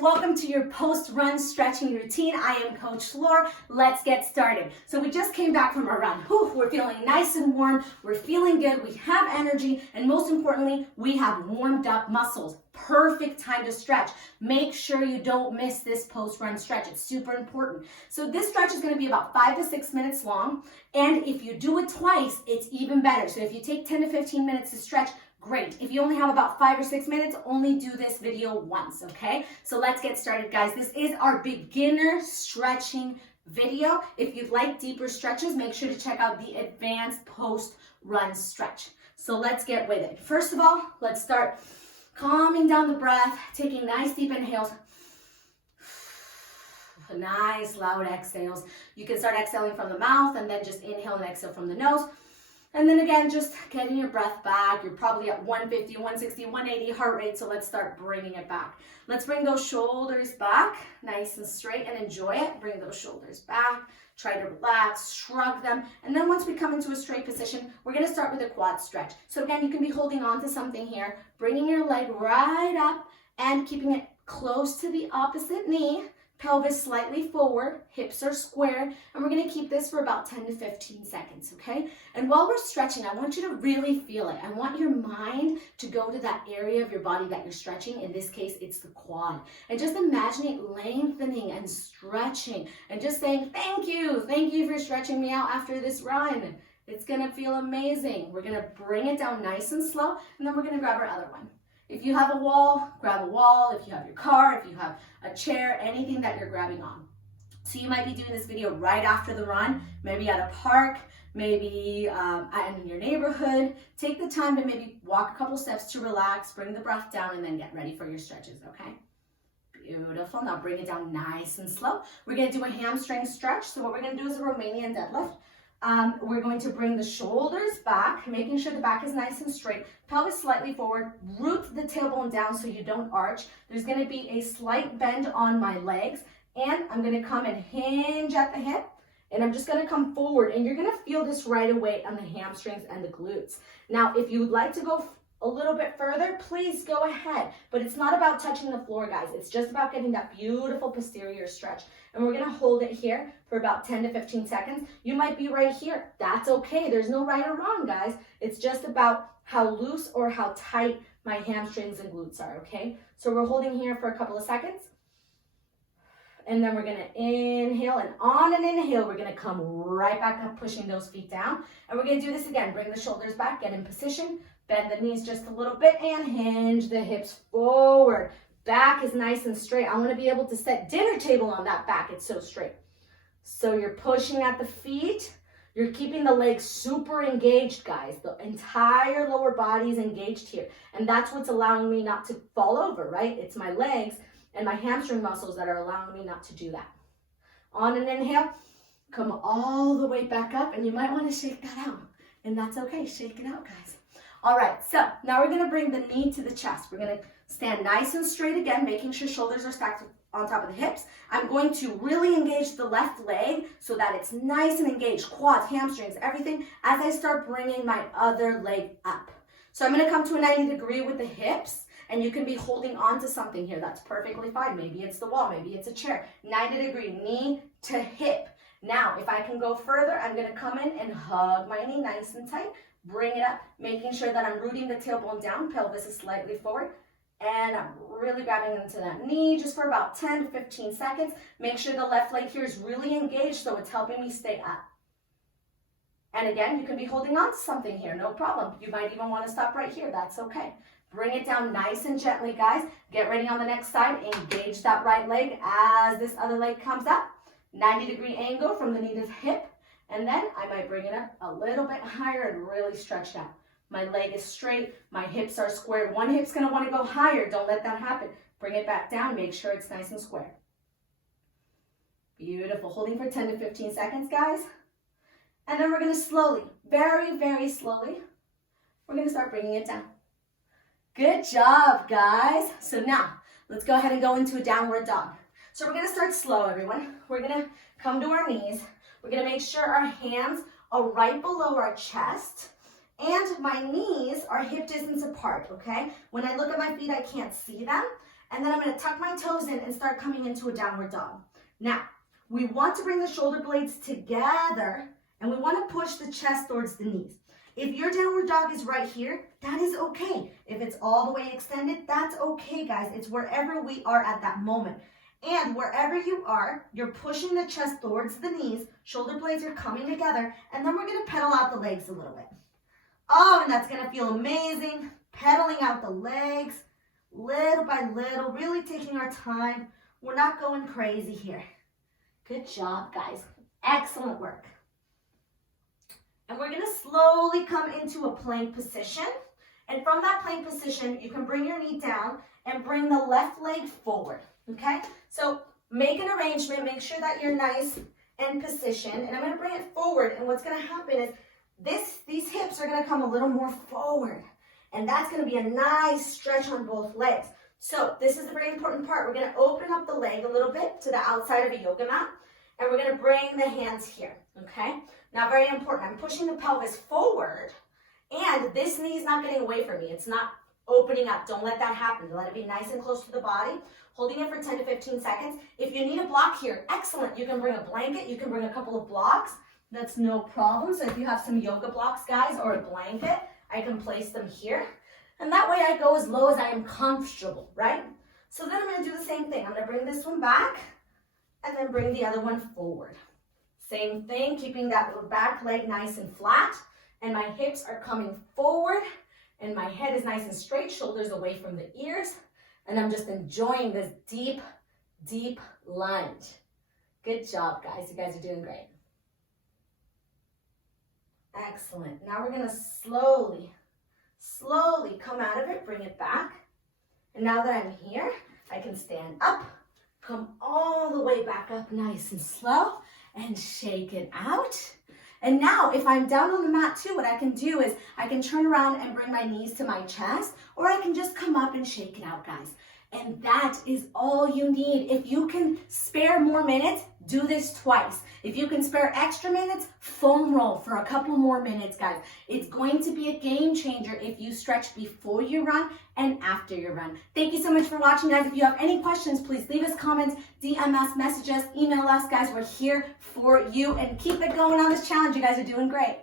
welcome to your post-run stretching routine. I am Coach Laura. Let's get started. So we just came back from our run. Whew, we're feeling nice and warm, we're feeling good, we have energy, and most importantly, we have warmed up muscles. Perfect time to stretch. Make sure you don't miss this post-run stretch. It's super important. So this stretch is going to be about 5 to 6 minutes long, and if you do it twice, it's even better. So if you take 10 to 15 minutes to stretch, great. If you only have about 5 or 6 minutes, only do this video once, okay? So let's get started, guys. This is our beginner stretching video. If you'd like deeper stretches, make sure to check out the advanced post-run stretch. So let's get with it. First of all, let's start calming down the breath, taking nice deep inhales. Nice loud exhales. You can start exhaling from the mouth and then just inhale and exhale from the nose. And then again, just getting your breath back. You're probably at 150, 160, 180 heart rate, so let's start bringing it back. Let's bring those shoulders back, nice and straight, and enjoy it. Bring those shoulders back. Try to relax, shrug them. And then once we come into a straight position, we're going to start with a quad stretch. So again, you can be holding on to something here, bringing your leg right up and keeping it close to the opposite knee. Pelvis slightly forward, hips are squared, and we're going to keep this for about 10 to 15 seconds, okay? And while we're stretching, I want you to really feel it. I want your mind to go to that area of your body that you're stretching. In this case, it's the quad. And just imagine it lengthening and stretching and just saying, thank you for stretching me out after this run. It's going to feel amazing. We're going to bring it down nice and slow, and then we're going to grab our other one. If you have a wall, grab a wall. If you have your car, if you have a chair, anything that you're grabbing on. So you might be doing this video right after the run, maybe at a park, maybe in your neighborhood. Take the time to maybe walk a couple steps to relax, bring the breath down, and then get ready for your stretches, okay? Beautiful. Now bring it down nice and slow. We're going to do a hamstring stretch. So what we're going to do is a Romanian deadlift. We're going to bring the shoulders back, making sure the back is nice and straight, pelvis slightly forward, root the tailbone down so you don't arch. There's going to be a slight bend on my legs, and I'm going to come and hinge at the hip, and I'm just going to come forward, and you're going to feel this right away on the hamstrings and the glutes. Now, if you would like to go a little bit further, please go ahead, but it's not about touching the floor, guys. It's just about getting that beautiful posterior stretch. And we're going to hold it here for about 10 to 15 seconds. You might be right here. That's okay. There's no right or wrong, guys. It's just about how loose or how tight my hamstrings and glutes are, okay? So we're holding here for a couple of seconds. And then we're going to inhale, and on an inhale, we're going to come right back up, pushing those feet down. And we're going to do this again. Bring the shoulders back, get in position, bend the knees just a little bit, and hinge the hips forward. Back is nice and straight. I want to be able to set dinner table on that back. It's so straight. So you're pushing at the feet. You're keeping the legs super engaged, guys. The entire lower body is engaged here. And that's what's allowing me not to fall over, right? It's my legs and my hamstring muscles that are allowing me not to do that. On an inhale, come all the way back up, and you might want to shake that out. And that's okay. Shake it out, guys. All right, so now we're going to bring the knee to the chest. We're going to stand nice and straight again, making sure shoulders are stacked on top of the hips. I'm going to really engage the left leg so that it's nice and engaged, quads, hamstrings, everything, as I start bringing my other leg up. So I'm going to come to a 90 degree with the hips, and you can be holding on to something here. That's perfectly fine. Maybe it's the wall, maybe it's a chair. 90 degree, knee to hip. Now, if I can go further, I'm going to come in and hug my knee nice and tight. Bring it up, making sure that I'm rooting the tailbone down, pelvis is slightly forward, and I'm really grabbing into that knee just for about 10 to 15 seconds. Make sure the left leg here is really engaged, so it's helping me stay up. And again, you can be holding on to something here, no problem. You might even want to stop right here, that's okay. Bring it down nice and gently, guys. Get ready on the next side, engage that right leg as this other leg comes up. 90 degree angle from the knee to the hip. And then I might bring it up a little bit higher and really stretch out. My leg is straight, my hips are squared. One hip's gonna wanna go higher, don't let that happen. Bring it back down, make sure it's nice and square. Beautiful, holding for 10 to 15 seconds, guys. And then we're gonna slowly, very, very slowly, we're gonna start bringing it down. Good job, guys. So now, let's go ahead and go into a downward dog. So we're gonna start slow, everyone. We're gonna come to our knees. We're going to make sure our hands are right below our chest, and my knees are hip distance apart, okay? When I look at my feet, I can't see them, And then I'm going to tuck my toes in and start coming into a downward dog. Now, we want to bring the shoulder blades together and we want to push the chest towards the knees. If your downward dog is right here, that is okay. If it's all the way extended, that's okay, guys. It's wherever we are at that moment. And wherever you are, you're pushing the chest towards the knees, shoulder blades are coming together, and then we're going to pedal out the legs a little bit. Oh, and that's going to feel amazing. Pedaling out the legs, little by little, really taking our time. We're not going crazy here. Good job, guys. Excellent work. And we're going to slowly come into a plank position. And from that plank position, you can bring your knee down and bring the left leg forward, okay? So make an arrangement, make sure that you're nice and positioned. And I'm going to bring it forward. And what's going to happen is these hips are going to come a little more forward. And that's going to be a nice stretch on both legs. So this is the very important part. We're going to open up the leg a little bit to the outside of a yoga mat. And we're going to bring the hands here, okay? Now, very important, I'm pushing the pelvis forward, and this knee is not getting away from me. It's not opening up. Don't let that happen. Let it be nice and close to the body, holding it for 10 to 15 seconds. If you need a block here, excellent. You can bring a blanket. You can bring a couple of blocks. That's no problem. So if you have some yoga blocks, guys, or a blanket, I can place them here. And that way I go as low as I am comfortable, right? So then I'm going to do the same thing. I'm going to bring this one back and then bring the other one forward. Same thing, keeping that back leg nice and flat, and my hips are coming forward, and my head is nice and straight, shoulders away from the ears, and I'm just enjoying this deep, deep lunge. Good job, guys. You guys are doing great. Excellent. Now we're going to slowly come out of it, bring it back, and now that I'm here, I can stand up, come all the way back up nice and slow, and shake it out. And now if I'm down on the mat too, what I can do is I can turn around and bring my knees to my chest, or I can just come up and shake it out, guys. And that is all you need. If you can spare more minutes, do this twice. If you can spare extra minutes, foam roll for a couple more minutes, guys. It's going to be a game changer if you stretch before you run and after you run. Thank you so much for watching, guys. If you have any questions, please leave us comments, DM us, message us, email us, guys. We're here for you, and keep it going on this challenge. You guys are doing great.